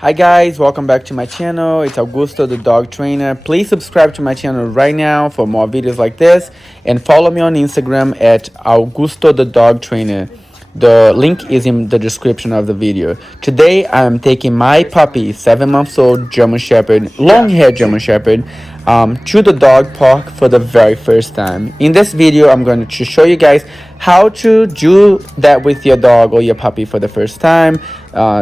Hi guys, welcome back to my channel. It's Augusto the dog trainer. Please subscribe to my channel right now for more videos like this and follow me on Instagram at Augusto the dog trainer. The link is in the description of the video. Today I am taking my puppy, 7 months old German Shepherd, long haired German Shepherd, to the dog park for the very first time. In this video I'm going to show you guys how to do that with your dog or your puppy for the first time,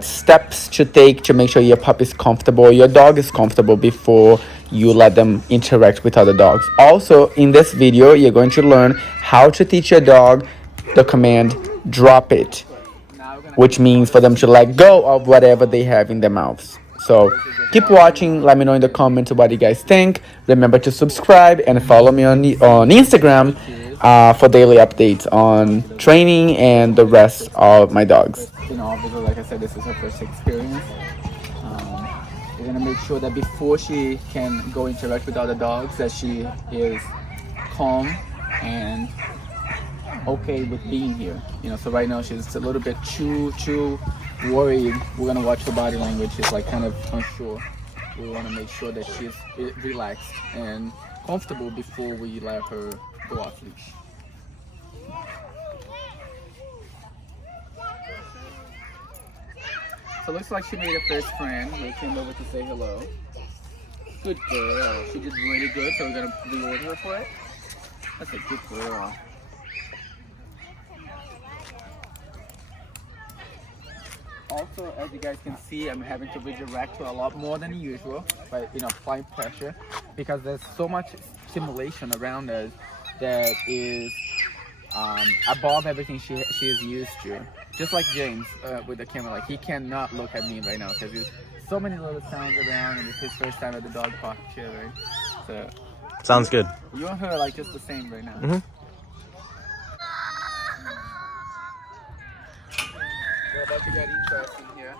steps to take to make sure your puppy is comfortable, your dog is comfortable before you let them interact with other dogs. Also, in this video, you're going to learn how to teach your dog the command drop it, which means for them to let go of whatever they have in their mouths. So keep watching. Let me know in the comments what you guys think. Remember to subscribe and follow me on Instagram for daily updates on training and the rest of my dogs. Obviously, like I said, this is her first experience. We're gonna make sure that before she can go interact with other dogs, that she is calm and okay with being here. So right now she's a little bit too worried. We're gonna watch her body language. She's like kind of unsure. We want to make sure that she's relaxed and comfortable before we let her go off leash. So it looks like she made a first friend. We came over to say hello. Good girl. She did really good, so we're gonna reward her for it. That's a good girl. Also, as you guys can see, I'm having to redirect her a lot more than usual by applying pressure, because there's so much stimulation around us that is above everything she is used to. Just like James with the camera, like he cannot look at me right now because there's so many little sounds around, and it's his first time at the dog park chair, right? So sounds good. You and her are like just the same right now. We're about to get interesting here.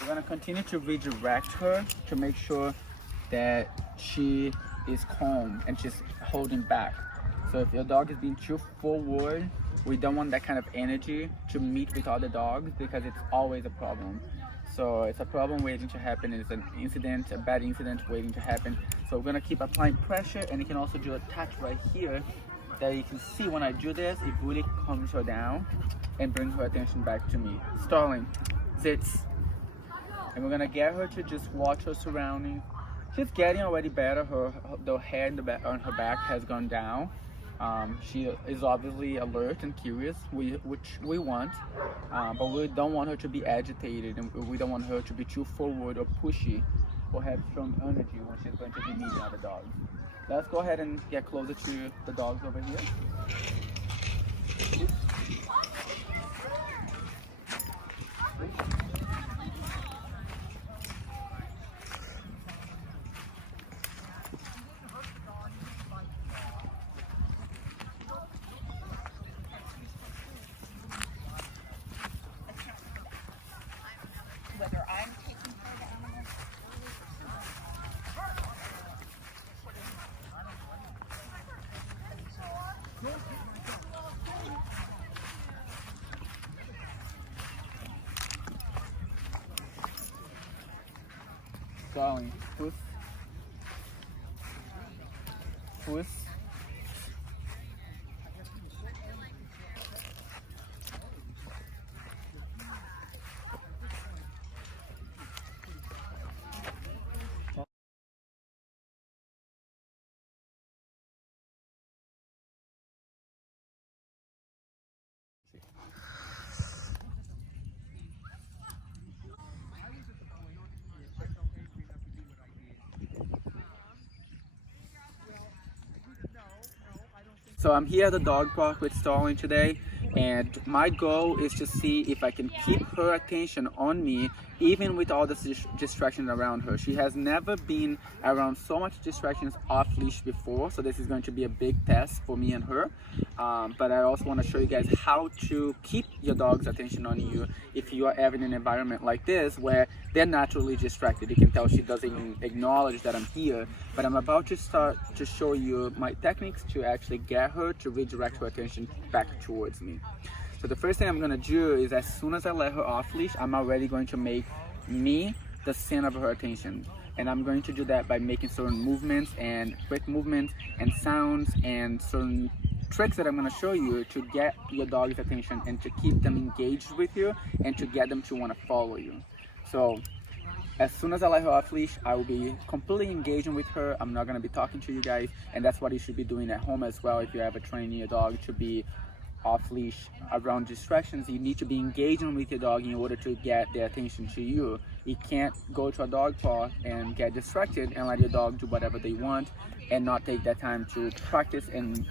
We're gonna continue to redirect her to make sure that she is calm and she's holding back. So if your dog is being too forward, we don't want that kind of energy to meet with other dogs, because it's always a problem. So it's a problem waiting to happen. It's an incident, a bad incident waiting to happen. So we're gonna keep applying pressure, and you can also do a touch right here that you can see when I do this, it really calms her down and bring her attention back to me. Stalling, sits. And we're gonna get her to just watch her surroundings. She's getting already better. The hair on her back has gone down. She is obviously alert and curious, which we want, but we don't want her to be agitated, and we don't want her to be too forward or pushy or have strong energy when she's going to be meeting other dogs. Let's go ahead and get closer to the dogs over here. Darling, puss. Puss. So I'm here at the dog park with Stalling today, and my goal is to see if I can keep her attention on me even with all the distractions around her. She has never been around so much distractions off leash before, so this is going to be a big test for me and her. But I also want to show you guys how to keep your dog's attention on you if you are ever in an environment like this where they're naturally distracted. You can tell she doesn't even acknowledge that I'm here, but I'm about to start to show you my techniques to actually get her to redirect her attention back towards me. So the first thing I'm gonna do is, as soon as I let her off leash, I'm already going to make me the center of her attention. And I'm going to do that by making certain movements and quick movements and sounds and certain tricks that I'm gonna show you to get your dog's attention and to keep them engaged with you and to get them to wanna follow you. So as soon as I let her off leash, I will be completely engaging with her. I'm not gonna be talking to you guys, and that's what you should be doing at home as well. If you're ever training your dog to be off leash around distractions, you need to be engaging with your dog in order to get their attention to you. You can't go to a dog park and get distracted and let your dog do whatever they want and not take that time to practice and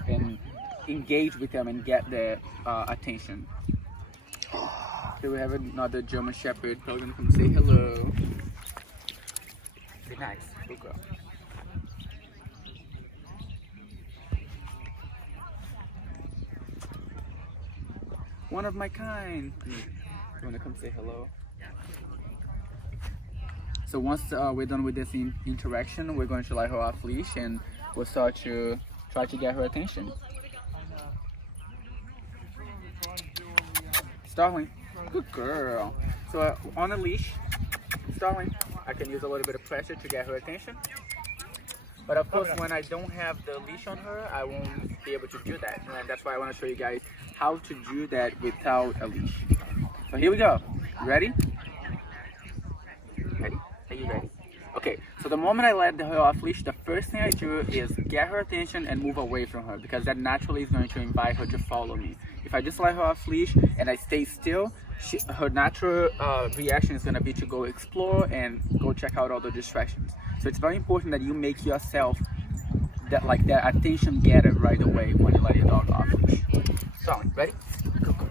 engage with them and get their attention. Here we have another German Shepherd. So we're gonna come say hello. Be nice, good girl. One of my kind. You wanna come say hello? So once we're done with this interaction, we're going to let her off leash and we'll start to try to get her attention. Starling, good girl. So on a leash, Starling, I can use a little bit of pressure to get her attention. But of course, when I don't have the leash on her, I won't be able to do that. And that's why I want to show you guys how to do that without a leash. So here we go. Ready? Ready? Are you ready? Okay, so the moment I let her off leash, the first thing I do is get her attention and move away from her, because that naturally is going to invite her to follow me. If I just let her off leash and I stay still, her natural reaction is going to be to go explore and go check out all the distractions. So it's very important that you make yourself that attention getter right away when you let your dog off leash. So, ready? Go, go.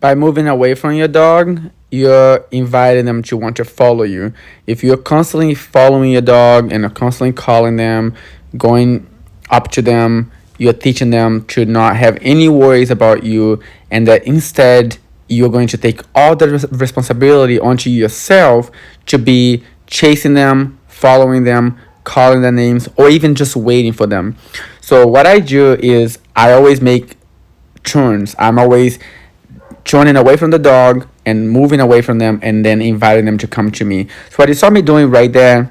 By moving away from your dog, you're inviting them to want to follow you. If you're constantly following your dog and are constantly calling them, going up to them, you're teaching them to not have any worries about you, and that instead you're going to take all the responsibility onto yourself to be chasing them, following them, calling their names, or even just waiting for them. So what I do is I always make turns. I'm always turning away from the dog and moving away from them and then inviting them to come to me. So what you saw me doing right there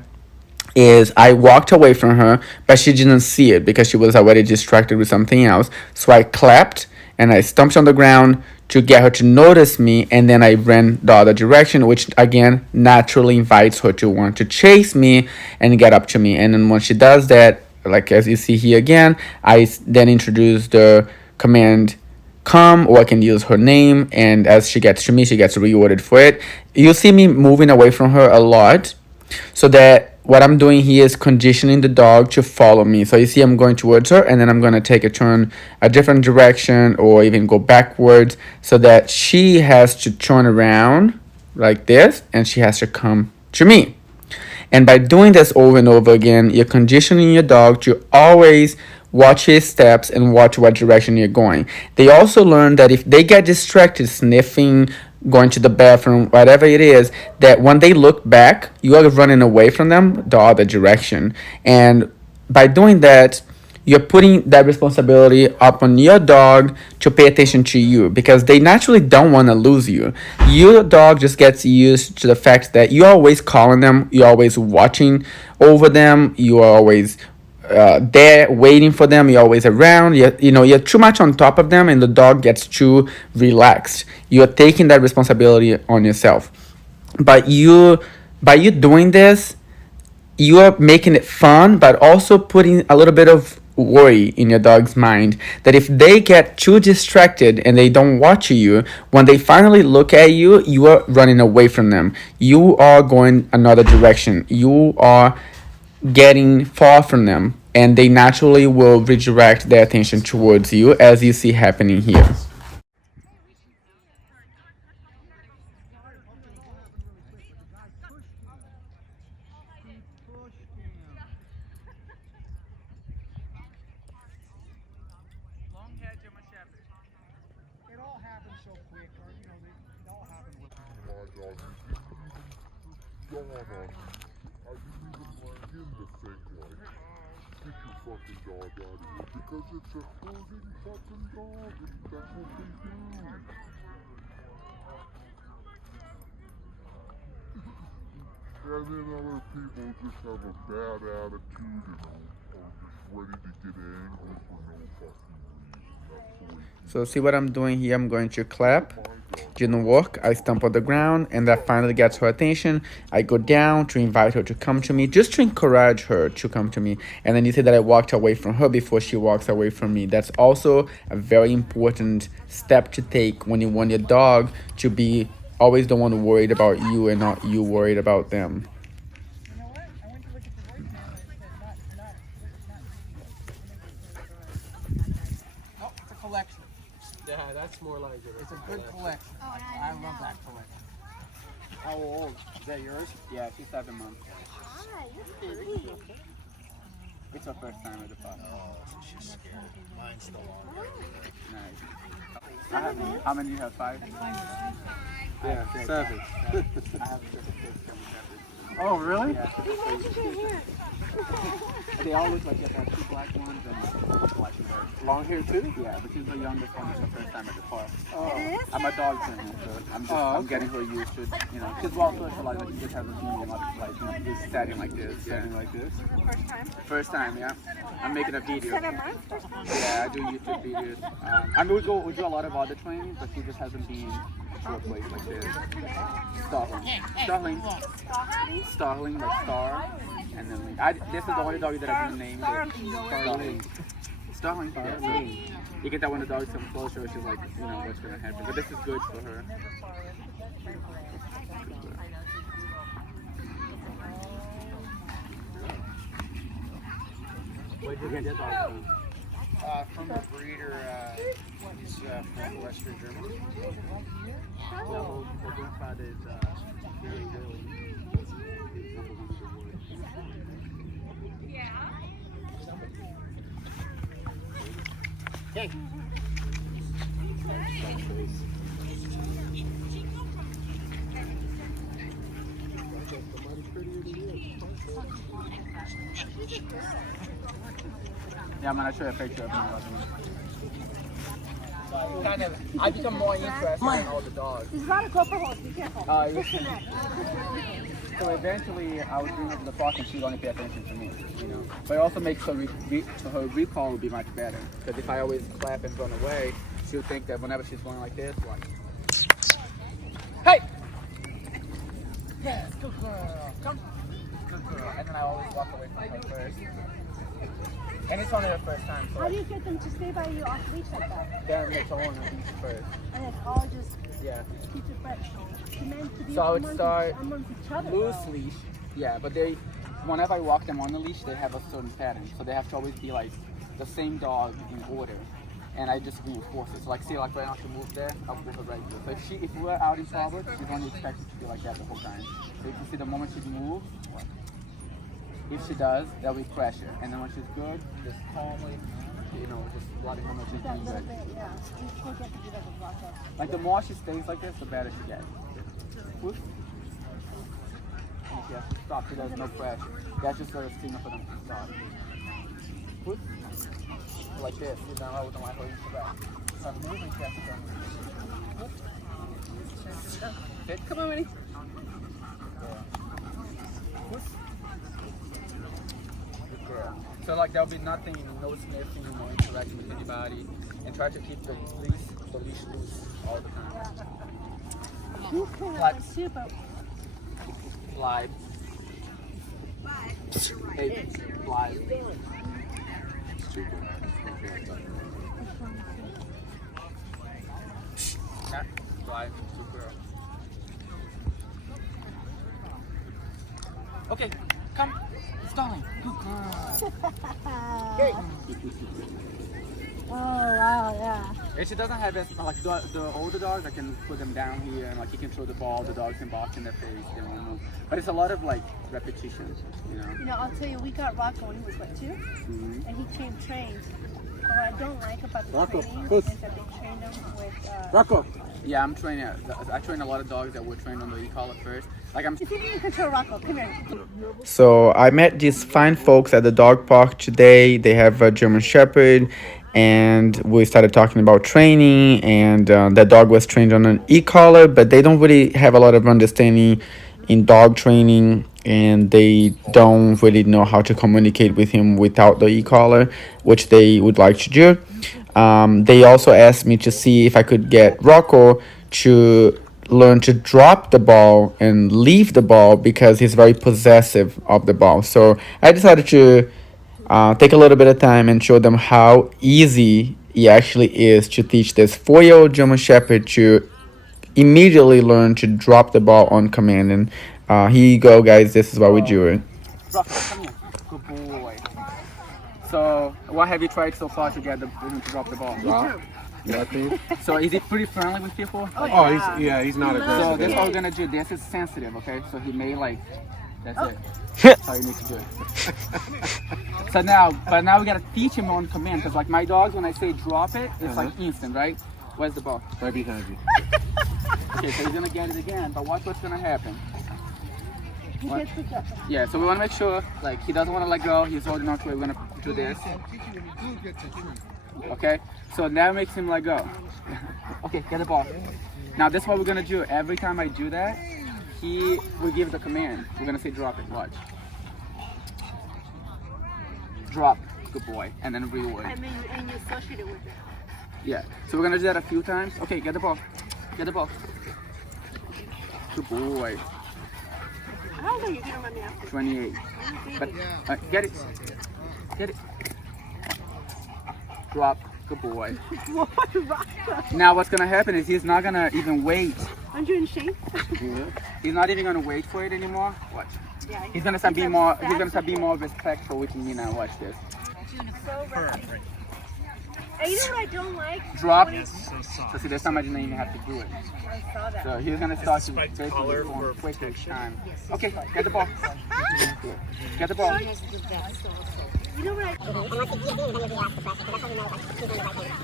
is I walked away from her, but she didn't see it because she was already distracted with something else. So I clapped and I stomped on the ground to get her to notice me, and then I ran the other direction, which again naturally invites her to want to chase me and get up to me. And then when she does that, like as you see here again, I then introduce the command come, or I can use her name, and as she gets to me, she gets rewarded for it. You'll see me moving away from her a lot, so that what I'm doing here is conditioning the dog to follow me. So you see I'm going towards her, and then I'm going to take a turn a different direction or even go backwards, so that she has to turn around like this and she has to come to me. And by doing this over and over again, you're conditioning your dog to always watch his steps and watch what direction you're going. They also learn that if they get distracted sniffing, going to the bathroom, whatever it is, that when they look back, you are running away from them the other direction. And by doing that, you're putting that responsibility up on your dog to pay attention to you, because they naturally don't want to lose you. Your dog just gets used to the fact that you're always calling them, you're always watching over them, you are always there waiting for them, you're always around, you're too much on top of them, and the dog gets too relaxed. You're taking that responsibility on yourself. By you doing this, you are making it fun, but also putting a little bit of worry in your dog's mind that if they get too distracted and they don't watch you, when they finally look at you, you are running away from them. You are going another direction. You are getting far from them, and they naturally will redirect their attention towards you, as you see happening here. And then other people just have a bad attitude and are just ready to get angry for no fucking reason. That's the way So see what I'm doing here? I'm going to clap. Didn't work. I stomp on the ground, and that finally gets her attention. I go down to invite her to come to me, just to encourage her to come to me. And then you say that I walked away from her before she walks away from me. That's also a very important step to take when you want your dog to be always the one worried about you and not you worried about them. Oh, it's a collection. Yeah, that's more like it. It's a good collection. I love that collection. How old? Is that yours? Yeah, she's 7 months. Hi, you're pretty. It's her first time at the park. Oh, she's scared. Mine's still on. Nice. How many do you have? 5? Yeah, 7. I have 6 kids. Oh, really? Yeah. Look at your hair. They all look like this. I have 2 black ones and black and red. Long hair too? Yeah, but she's the youngest one. It's her first time at the park. It is? I'm a dog trainer, so I'm getting her used to, she's well socialized, but she just hasn't seen me much, like, just standing like this. Standing like this? First time? First time, yeah. I'm making a video. 7 months? First time? Yeah, I do YouTube videos. I mean, we do a lot of other training, but she just hasn't been to a place like this. Starling. Starling, like star. And then, this is the only dog that I've been named. Starling. Yeah, so you can tell when the dog's come closer, she's like, what's gonna happen. But this is good for her. Where did you get that dog from? From a breeder. He's from Western Germany. The grandfather is very good. Hey. Yeah, I'm gonna show you a picture of him. I become more interested in all the dogs. There's a lot of gopher holes. Be careful. Disconnect. So eventually, I would bring her to the park and she'd only pay attention to me, But it also makes her her recall will be much better. Because if I always clap and run away, she'll think that whenever she's going like this, like, hey! Yes, good girl. Come. Good girl. And then I always walk away from her first. And it's only her first time, so How do you get them to stay by you off leash like that? then it's all on her feet first. And it's all just Yeah. keep it fresh. It's meant to be So I would amongst start each other. loose though. leash, yeah, but whenever I walk them on the leash, they have a certain pattern, so they have to always be like the same dog in order, and I just reinforce it. So like, see, like right now she moves there, I'll move her right here. So if we're out in public, she's only expected to be like that the whole time. So you can see the moment she moves, if she does, that'll be pressure, and then when she's good, just calmly, just letting her know she's That doing little good. bit, yeah. You can't get to do that with Rocco. Like the more she stays like this, the better she gets. Whoop. And she has to stop, so there's no pressure. That's just a signal for them to stop. Whoop. Like this, you know, I wouldn't like her into that. So I'm moving, she has to go. Whoop. Sit, come on, Winnie. Whoop. Good girl. So like there'll be nothing, no sniffing, no interaction with anybody. And try to keep the leash loose all the time. You can Like- super. Live. Hey, live. Yeah, live. Good girl. Okay, come. Stalling. Good girl. Hey. Oh wow, yeah. And she doesn't have as like the older dogs. I can put them down here and like you can throw the ball. The dogs can box in their face. They won't move. But it's a lot of like repetitions, You know, I'll tell you, we got Rocco when he was what, 2? Mm-hmm. And he came trained. But what I don't like about the Rocco, training good. is that they trained him with Rocco. Yeah, I'm training. I train a lot of dogs that were trained on the e-collar first. Like I'm. See if you can control Rocco. Come here. So I met these fine folks at the dog park today. They have a German Shepherd, and we started talking about training. And that dog was trained on an e-collar, but they don't really have a lot of understanding in dog training, and they don't really know how to communicate with him without the e-collar, which they would like to do. They also asked me to see if I could get Rocco to learn to drop the ball and leave the ball because he's very possessive of the ball. So I decided to take a little bit of time and show them how easy it actually is to teach this 4-year-old German Shepherd to immediately learn to drop the ball on command. And here you go, guys. This is what we do. Rocco, come here. Good boy. So, what have you tried so far to get him to drop the ball? Nothing. So, is he pretty friendly with people? He's not aggressive. So, this is what we're gonna do. This is sensitive, okay? So, he may like. That's it. That's how you need to do it. So now we gotta teach him on command, because like my dogs, when I say drop it, it's like instant, right? Where's the ball? Right behind you. Okay, so he's gonna get it again, but watch what's gonna happen. He gets the jump. Yeah, so we wanna make sure, like, he doesn't wanna let go, he's holding on to it, we're gonna do this. Okay, so that makes him let go. Okay, get the ball. Now this is what we're gonna do. Every time I do that, we give the command. We're gonna say drop it, watch. Drop, good boy, and then reward. And you associate it with it. Yeah, so we're gonna do that a few times. Okay, get the ball. Get the ball. Good boy. How old are you? You don't let me ask. 28. But get it. Get it. Drop. Good boy. What, Rocco? Now what's gonna happen is he's not gonna even wait. Aren't you in shape? He's not even gonna wait for it anymore. Watch. Yeah. He's gonna start being more. He's gonna start being more respectful with me now. Watch this. And you know what I don't like? Drop. So see, this time I didn't even have to do it. I saw that. So he's gonna start to basically perform quick each time. Okay, get the ball. Get the ball. You know what I... And once he keeps doing, then you'll be asked the question, because that's how you know like, he's on the right hand.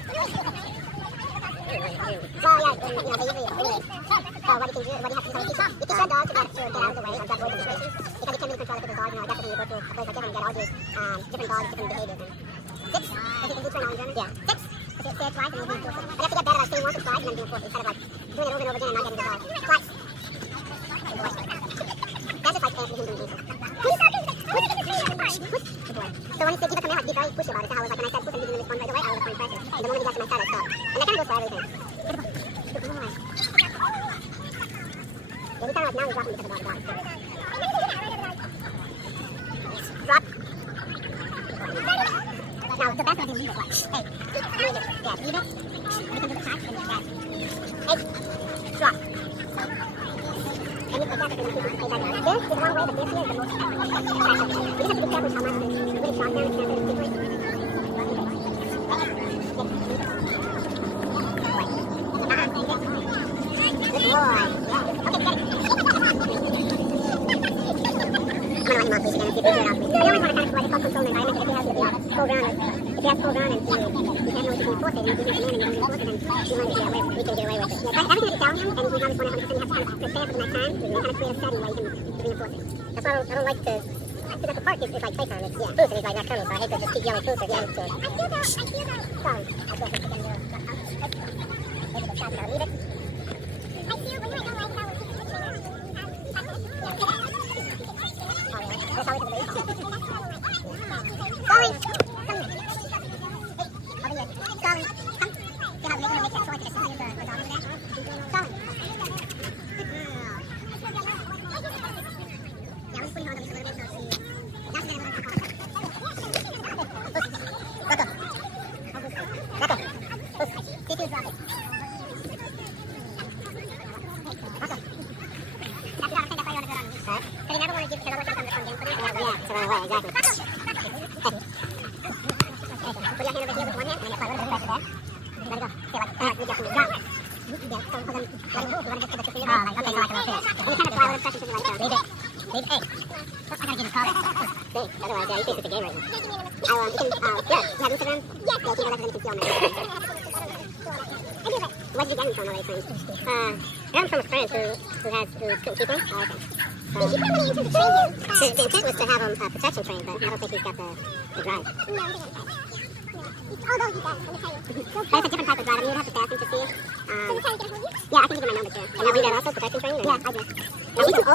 So yeah, they usually really, so what you can do, what you have to do is you teach your dog to get out of the way of avoid the situations, because you can't really control it with the dog, definitely you go through a place like this and you get all these different dogs, different behaviors. And 6, I think you can do train all in German. Yeah. 6, say it twice and then do it twice. But you have to get better at saying once or twice and then doing it instead of like doing it over and over again and not getting the dog. Twice. That's just like if you can do it. So when he said give a command, like be very pushy about it. So I was like, when I said push and give him this one right away, I was applying pressure. And the moment he got to my side, I stopped. And that kind of goes for everything. Good boy. Yeah, we kind of like now we drop him because of all the dogs. Drop. Now the best one is leave it. Like, hey, leave it. Yeah, leave it. And you can do the catch and do that. Hey, drop. And you put that in the this is the wrong way, but this here is the most effective. You just have to be careful how much you really shot down and can't really keep it. Good boy. Yeah. Okay, get it. I'm gonna let him off leash again and see if he can get off leash. But you always want to kind of like called control the environment. If he has full ground, like if he has full ground and you can't know what you can enforce it, and you give him command and you don't enforce it, then you learn to get away with it. We can get away with it. Yeah, but everything that you tell him and he's not responding 100%, you have to kind of prepare for the next time. You kind of create a setting where you can reinforce it. That's why I don't like to. Because the park is like playtime. It's boost and he's like nocturnal, so I hate to just keep yelling boost or yelling to. I feel that. Sorry. I feel that. Maybe the shot, leave it. I feel when I don't like how we keep switching around. That's always the base. Sorry. Over here. Sorry. Come. See how they're going to make that choice as soon as the dog over there? Sorry. Yeah, I'm just putting her on the leash a little bit so she... Now she's going to move her. Rocco. Rocco. See if you drop it. Rocco. That's not a thing, that's why you want to do it on the leash. Right? Because you never want to give... Because otherwise you become the fun game for them. Yeah, it's a run away, exactly. Put your hand over here with one hand and then apply a little bit of pressure there. Let it go. Say like that. You get from the drop. Yeah, so hold on. Let it move. You want to just put the two fingers. Oh, like, okay, so like a little fish. And you kind of apply a little pressure to the right there. Leave it. Leave it. Hey. I gotta give a call. See, otherwise, yeah, he thinks it's a game right now. You can, yeah, you have Instagram? Yes. Yeah, keep it up and then you can see on my I do that. What did you get him from already, friends? I got him from a friend who couldn't keep him. Oh, okay. So, did you put him in to train him? The intent was to have him protection trained, but I don't think he's got the drive. No, he doesn't. Although he does, let me tell you. But it's a different type of drive. I mean, you'd have to fast him to see it. Yeah, I can give you my number too. And I'll do that also, protection training? Yeah, I do. Now, he's an old